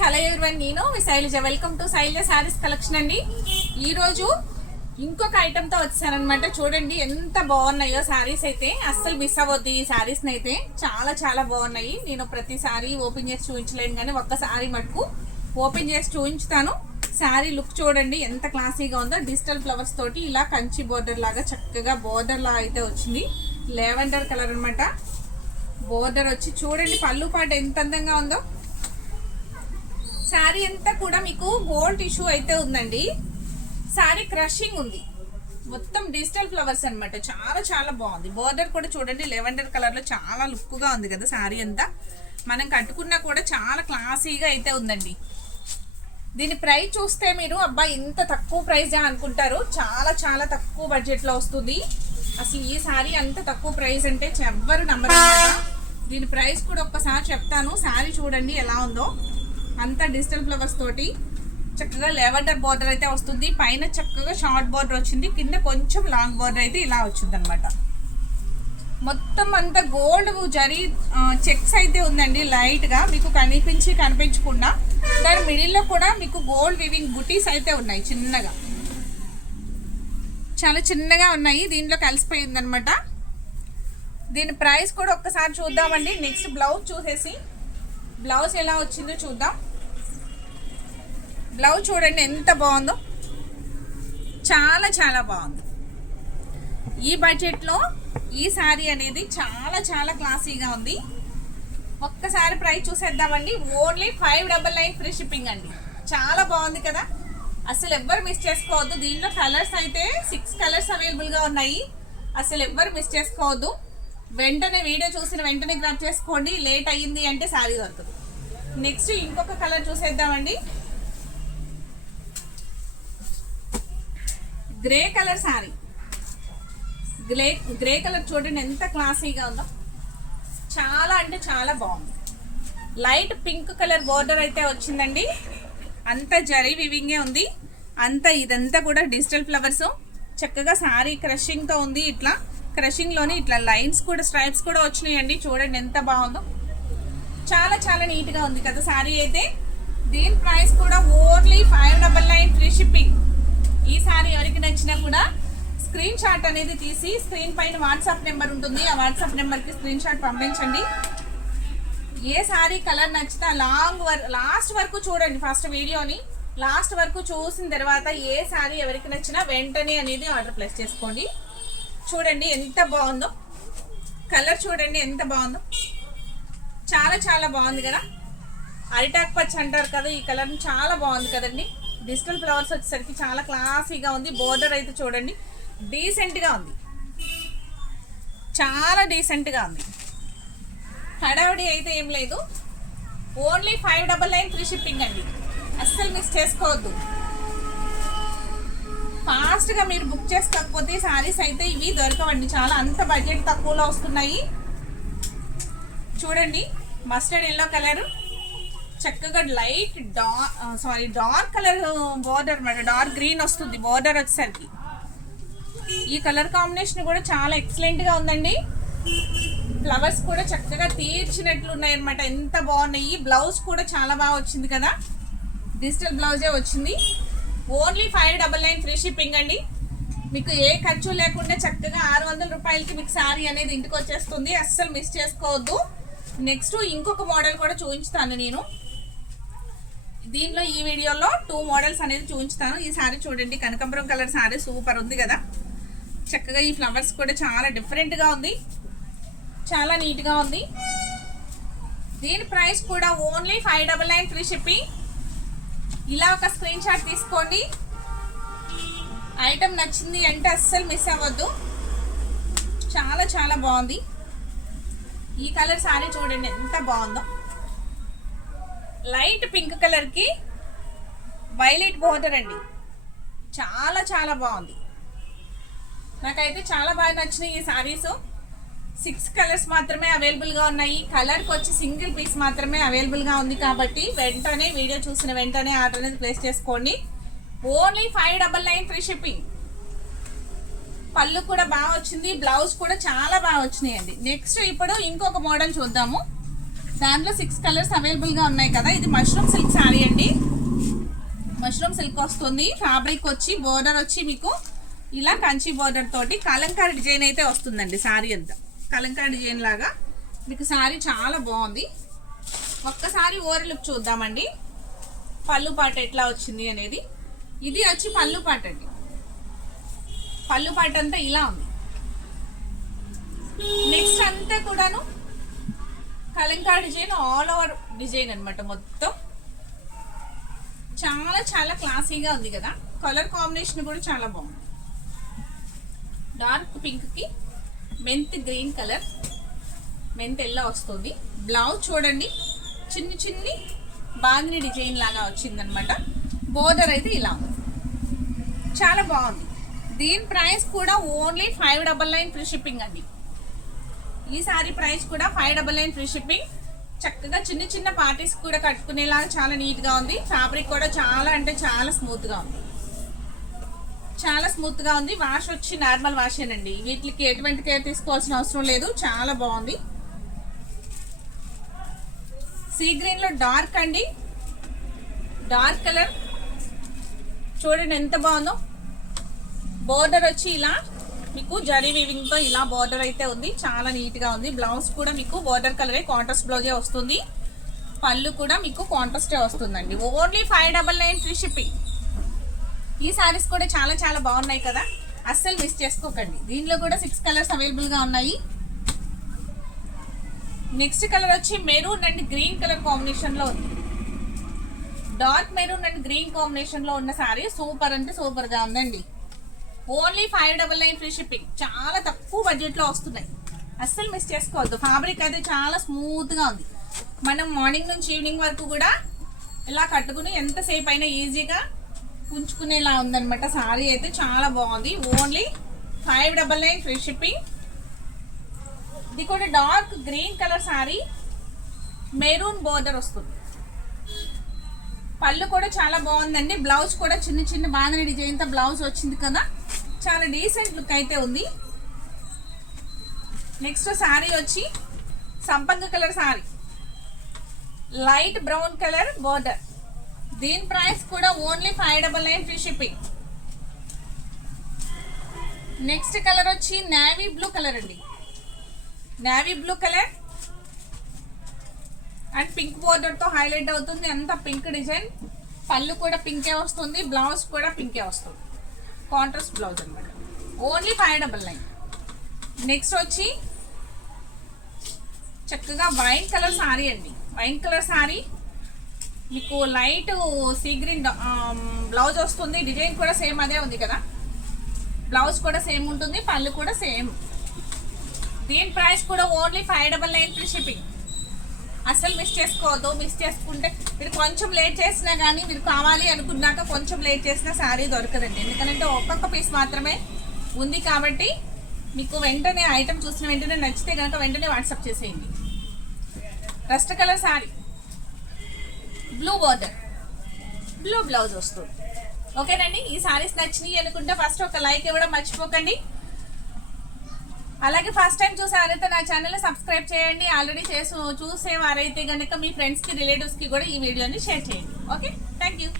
Hello everyone, నేను మీ Shailaja. Welcome to Shailaja sarees collection అండి. ఈరోజు ఇంకొక ఐటెంతో వచ్చానమాట. చూడండి ఎంత బాగున్నాయో శారీస్ అయితే. అస్సలు మిస్ అవ్వద్దు ఈ శారీస్ని అయితే. చాలా చాలా బాగున్నాయి. నేను ప్రతిసారి ఓపెన్ చేసి చూపించలేను కానీ ఒక్కసారి మటుకు ఓపెన్ చేసి చూపించుతాను. శారీ లుక్ చూడండి ఎంత క్లాసీగా ఉందో. డిజిటల్ ఫ్లవర్స్ తోటి ఇలా కంచి బోర్డర్ లాగా చక్కగా బోర్డర్ లాగా అయితే వచ్చింది. లెవెండర్ కలర్ అనమాట. బోర్డర్ వచ్చి చూడండి పళ్ళు పాట ఎంత అందంగా ఉందో. శారీ అంతా కూడా మీకు గోల్డ్ టిష్యూ అయితే ఉందండి. శారీ క్రషింగ్ ఉంది. మొత్తం డిజిటల్ ఫ్లవర్స్ అనమాట. చాలా చాలా బాగుంది. బోర్డర్ కూడా చూడండి లెవెండర్ కలర్ లో చాలా లుక్ గా ఉంది కదా. శారీ అంతా మనం కట్టుకున్నా కూడా చాలా క్లాసీగా అయితే ఉందండి. దీని ప్రైస్ చూస్తే మీరు అబ్బా ఇంత తక్కువ ప్రైజా అనుకుంటారు. చాలా చాలా తక్కువ బడ్జెట్ లో వస్తుంది. అసలు ఈ శారీ అంత తక్కువ ప్రైస్ అంటే ఎవ్వరు నమ్మరు అన్నమాట. దీని ప్రైస్ కూడా ఒక్కసారి చెప్తాను. శారీ చూడండి ఎలా ఉందో. అంతా డిజిటల్ ఫ్లవర్స్ తోటి చక్కగా లెవెండర్ బోర్డర్ అయితే వస్తుంది. పైన చక్కగా షార్ట్ బోర్డర్ వచ్చింది. కింద కొంచెం లాంగ్ బోర్డర్ అయితే ఇలా వచ్చింది అనమాట. మొత్తం అంతా గోల్డ్ జరీ చెక్స్ అయితే ఉందండి. లైట్ గా మీకు కనిపించకుండా. దాని మిడిల్లో కూడా మీకు గోల్డ్ వివింగ్ బుటీస్ అయితే ఉన్నాయి. చిన్నగా చాలా చిన్నగా ఉన్నాయి. దీంట్లో కలిసిపోయింది అనమాట. దీని ప్రైస్ కూడా ఒక్కసారి చూద్దామండి. నెక్స్ట్ బ్లౌజ్ చూసేసి బ్లౌజ్ ఎలా వచ్చిందో చూద్దాం. బ్లౌజ్ చూడండి ఎంత బాగుందో. చాలా చాలా బాగుంది. ఈ బడ్జెట్లో ఈ శారీ అనేది చాలా చాలా క్లాసీగా ఉంది. ఒక్కసారి ప్రైస్ చూసేద్దామండి. ఓన్లీ 599 ఫ్రీ షిప్పింగ్ అండి. చాలా బాగుంది కదా. అసలు ఎవ్వరు మిస్ చేసుకోవద్దు. దీంట్లో కలర్స్ అయితే 6 కలర్స్ అవైలబుల్గా ఉన్నాయి. అసలు ఎవ్వరు మిస్ చేసుకోవద్దు. వెంటనే వీడియో చూసిన వెంటనే గ్రాప్ చేసుకోండి. లేట్ అయ్యింది అంటే శారీ దొరకదు. నెక్స్ట్ ఇంకొక కలర్ చూసేద్దామండి. Grey colour sari. Grey colour చూడండి ఎంత క్లాసీగా ఉందో. చాలా అంటే చాలా బాగుంది. లైట్ పింక్ కలర్ బోర్డర్ అయితే వచ్చిందండి. అంతా జరీ వివింగే ఉంది. ఇదంతా కూడా డిజిటల్ ఫ్లవర్స్. చక్కగా శారీ క్రషింగ్తో ఉంది. ఇట్లా క్రషింగ్లోని ఇట్లా లైన్స్ కూడా స్ట్రైప్స్ కూడా వచ్చినాయండి. చూడండి ఎంత బాగుందో. చాలా చాలా నీట్గా ఉంది కదా శారీ అయితే. దీని ప్రైస్ కూడా ఓన్లీ 599 ఫ్రీ షిప్పింగ్. ఈ శారీ ఎవరికి నచ్చినా కూడా స్క్రీన్ షాట్ అనేది తీసి స్క్రీన్ పైన వాట్సాప్ నెంబర్ ఉంటుంది. ఆ వాట్సాప్ నెంబర్కి స్క్రీన్ షాట్ పంపించండి. ఏ శారీ కలర్ నచ్చితే లాస్ట్ వరకు చూడండి. ఫస్ట్ వీడియోని లాస్ట్ వరకు చూసిన తర్వాత ఏ శారీ ఎవరికి నచ్చినా వెంటనే అనేది ఆర్డర్ ప్లేస్ చేసుకోండి. చూడండి ఎంత బాగుందో. కలర్ చూడండి ఎంత బాగుందో. చాలా చాలా బాగుంది కదా. అరిటాక్ పచ్చ అంటారు కదా ఈ కలర్. చాలా బాగుంది కదండి. డిజిటల్ ఫ్లవర్స్ వచ్చేసరికి చాలా క్లాసీగా ఉంది. బోర్డర్ అయితే చూడండి డీసెంట్గా ఉంది. చాలా డీసెంట్గా ఉంది. హడావిడి అయితే ఏం లేదు. ఓన్లీ 599 ఫ్రీ షిప్పింగ్ అండి. అస్సలు మిస్ చేసుకోవద్దు. ఫాస్ట్గా మీరు బుక్ చేసుకోకపోతే శారీస్ అయితే ఇవి దొరకవండి. చాలా అంత బడ్జెట్ తక్కువలో వస్తున్నాయి. చూడండి మస్టర్డ్ ఎల్లో కలర్ చక్కగా లైట్ డార్క్ కలర్ బోర్డర్ అన్నమాట. డార్క్ గ్రీన్ వస్తుంది బోర్డర్ వచ్చేసరికి. ఈ కలర్ కాంబినేషన్ కూడా చాలా ఎక్సలెంట్గా ఉందండి. ఫ్లవర్స్ కూడా చక్కగా తీర్చినట్లు ఉన్నాయి అనమాట. ఎంత బాగున్నాయి. బ్లౌజ్ కూడా చాలా బాగా వచ్చింది కదా. డిజిటల్ బ్లౌజే వచ్చింది. ఓన్లీ 599 ఫ్రీ షిప్పింగ్ అండి. మీకు ఏ ఖర్చు లేకుండా చక్కగా 600 రూపాయలకి మీకు శారీ అనేది ఇంటికి వచ్చేస్తుంది. అస్సలు మిస్ చేసుకోవద్దు. నెక్స్ట్ ఇంకొక మోడల్ కూడా చూపించుతాను నేను. దీనిలో ఈ వీడియోలో 2 మోడల్స్ అనేది చూపించుతాను. ఈ శారీ చూడండి కనకాంబరం కలర్ శారీ సూపర్ ఉంది కదా. చక్కగా ఈ ఫ్లవర్స్ కూడా చాలా డిఫరెంట్గా ఉంది. చాలా నీట్గా ఉంది. దీని ప్రైస్ కూడా ఓన్లీ 599 ఫ్రీ షిప్పింగ్. ఇలా ఒక స్క్రీన్ షాట్ తీసుకోండి. ఐటమ్ నచ్చింది అంటే అస్సలు మిస్ అవ్వద్దు. చాలా చాలా బాగుంది. ఈ కలర్ శారీ చూడండి ఎంత బాగుందో. లైట్ పింక్ కలర్కి వైలెట్ బోర్డర్ అండి. చాలా చాలా బాగుంది. నాకైతే చాలా బాగా నచ్చినాయి ఈ శారీస్. 6 కలర్స్ మాత్రమే అవైలబుల్గా ఉన్నాయి. కలర్కి వచ్చి సింగిల్ పీస్ మాత్రమే అవైలబుల్గా ఉంది. కాబట్టి వెంటనే వీడియో చూసిన వెంటనే ఆర్డర్ అనేది ప్లేస్ చేసుకోండి. Only 599 free shipping. పళ్ళు కూడా బాగా వచ్చింది. బ్లౌజ్ కూడా చాలా బాగా వచ్చినాయండి. నెక్స్ట్ ఇప్పుడు ఇంకొక మోడల్ చూద్దాము. దాంట్లో 6 కలర్స్ అవైలబుల్గా ఉన్నాయి కదా. ఇది మష్రూమ్ సిల్క్ శారీ అండి. మష్రూమ్ సిల్క్ వస్తుంది. ఫ్యాబ్రిక్ వచ్చి బోర్డర్ వచ్చి మీకు ఇలా కంచి బోర్డర్ తోటి కలంకారీ డిజైన్ అయితే వస్తుందండి. శారీ అంతా కలంకారీ డిజైన్ లాగా మీకు శారీ చాలా బాగుంది. ఒక్కసారి ఓవర్ లుక్ చూద్దామండి. పళ్ళు పాట ఎట్లా వచ్చింది అనేది. ఇది వచ్చి పళ్ళు పాట అండి. పళ్ళు పాట అంతా ఇలా ఉంది. నెక్స్ట్ అంతా కూడాను Kalamkari design, all over design అనమాట. మొత్తం చాలా చాలా క్లాసీగా ఉంది కదా. కలర్ కాంబినేషన్ కూడా చాలా బాగుంది. డార్క్ పింక్ కి mint green colour, mint yellow వస్తుంది. బ్లౌజ్ చూడండి, చిన్ని చిన్ని బాంగిని డిజైన్ లాగా వచ్చిందనమాట. బోర్డర్ అయితే ఇలా ఉంది, చాలా బాగుంది. దీని ప్రైస్ కూడా ఓన్లీ 599 ఫ్రీ షిప్పింగ్ అండి. ఈ సారీ ప్రైస్ కూడా 599 ఫ్రీ షిప్పింగ్. చక్కగా చిన్న చిన్న పార్టీస్ కూడా కట్టుకునేలాగా చాలా నీట్గా ఉంది. ఫ్యాబ్రిక్ కూడా చాలా అంటే చాలా స్మూత్గా ఉంది, చాలా స్మూత్గా ఉంది. వాష్ వచ్చి నార్మల్ వాషేనండి. వీటికి ఎటువంటి కేర్ తీసుకోవాల్సిన అవసరం లేదు. చాలా బాగుంది. సీ గ్రీన్లో డార్క్ అండి, డార్క్ కలర్ చూడండి ఎంత బాగుందో. బోర్డర్ వచ్చి ఇలా మీకు జరీ వీవింగ్ తో ఇలా బోర్డర్ అయితే ఉంది, చాలా నీట్ గా ఉంది. బ్లౌజ్ కూడా మీకు బోర్డర్ కలరే, కాంట్రాస్ట్ బ్లౌజే వస్తుంది. పళ్ళు కూడా మీకు కాంట్రాస్టే వస్తుందండి. Only 599 free shipping. ఈ సారీస్ కూడా చాలా చాలా బాగున్నాయి కదా, అస్సలు మిస్ చేసుకోకండి. దీనిలో కూడా 6 కలర్స్ అవైలబుల్ గా ఉన్నాయి. నెక్స్ట్ కలర్ వచ్చి maroon and green colour combination లో ఉంది. Dark maroon and green combination లో ఉన్న సారీ సూపర్ అంటే సూపర్ గా ఉందండి. Only 599 free shipping. చాలా తక్కువ బడ్జెట్ లో వస్తున్నాయి, అస్సలు మిస్ చేసుకోవద్దు. ఫ్యాబ్రిక్ అయితే చాలా స్మూత్ గా ఉంది. మనం మార్నింగ్ నుంచి ఈవినింగ్ వరకు కూడా ఇలా కట్టుకుని ఎంతసేపు అయినా ఈజీగా ఉంచుకునేలా ఉందన్నమాట. సారీ అయితే చాలా బాగుంది. Only 599 free shipping. ఇది కూడా dark green colour sorry, maroon border వస్తుంది. పళ్ళు కూడా చాలా బాగుందండి. బ్లౌజ్ కూడా చిన్న చిన్న బాంధని డిజైన్ తో బ్లౌజ్ వచ్చింది కదా, చాలా డీసెంట్ లుక్ అయితే ఉంది. నెక్స్ట్ సారీ వచ్చి సంపంగ colour sari, light brown colour border. దీని ప్రైస్ కూడా only 599 free shipping. Next colour వచ్చి నేవీ బ్లూ కలర్ అండి. Navy blue colour and pink border తో హైలైట్ అవుతుంది. అంత పింక్ డిజైన్. పళ్ళు కూడా పింకే వస్తుంది, బ్లౌజ్ కూడా పింకే వస్తుంది. కాంట్రాస్ట్ బ్లౌజ్ అనమాట. ఓన్లీ 599. నెక్స్ట్ వచ్చి చక్కగా వైన్ కలర్ సారీ అండి. వైన్ కలర్ సారీ మీకు లైట్ సీ గ్రీన్ బ్లౌజ్ వస్తుంది. డిజైన్ కూడా సేమ్ అదే ఉంది కదా, బ్లౌజ్ కూడా సేమ్ ఉంటుంది, పళ్ళు కూడా సేమ్. దీని ప్రైస్ కూడా ఓన్లీ 599 ఫ్రీ షిప్పింగ్. అసలు మిస్ చేసుకోవద్దు. మిస్ చేసుకుంటే మీరు కొంచెం లేట్ చేసినా కానీ, మీరు కావాలి అనుకున్నాక కొంచెం లేట్ చేసినా శారీ దొరకదండి. ఎందుకంటే ఒక్కొక్క పీస్ మాత్రమే ఉంది కాబట్టి మీకు వెంటనే ఐటమ్ చూసిన వెంటనే నచ్చితే కనుక వెంటనే వాట్సాప్ చేసేయండి. Rust colour sari, blue border, blue blouse వస్తుంది. ఓకేనండి. ఈ శారీస్ నచ్చినాయి అనుకుంటే ఫస్ట్ ఒక లైక్ ఇవ్వడం మర్చిపోకండి. అలాగే ఫస్ట్ టైం చూసేవారైతే నా ఛానల్ని సబ్స్క్రైబ్ చేయండి. ఆల్రెడీ చూసేవారైతే కనుక మీ ఫ్రెండ్స్కి రిలేటివ్స్కి కూడా ఈ వీడియోని షేర్ చేయండి. Okay, thank you.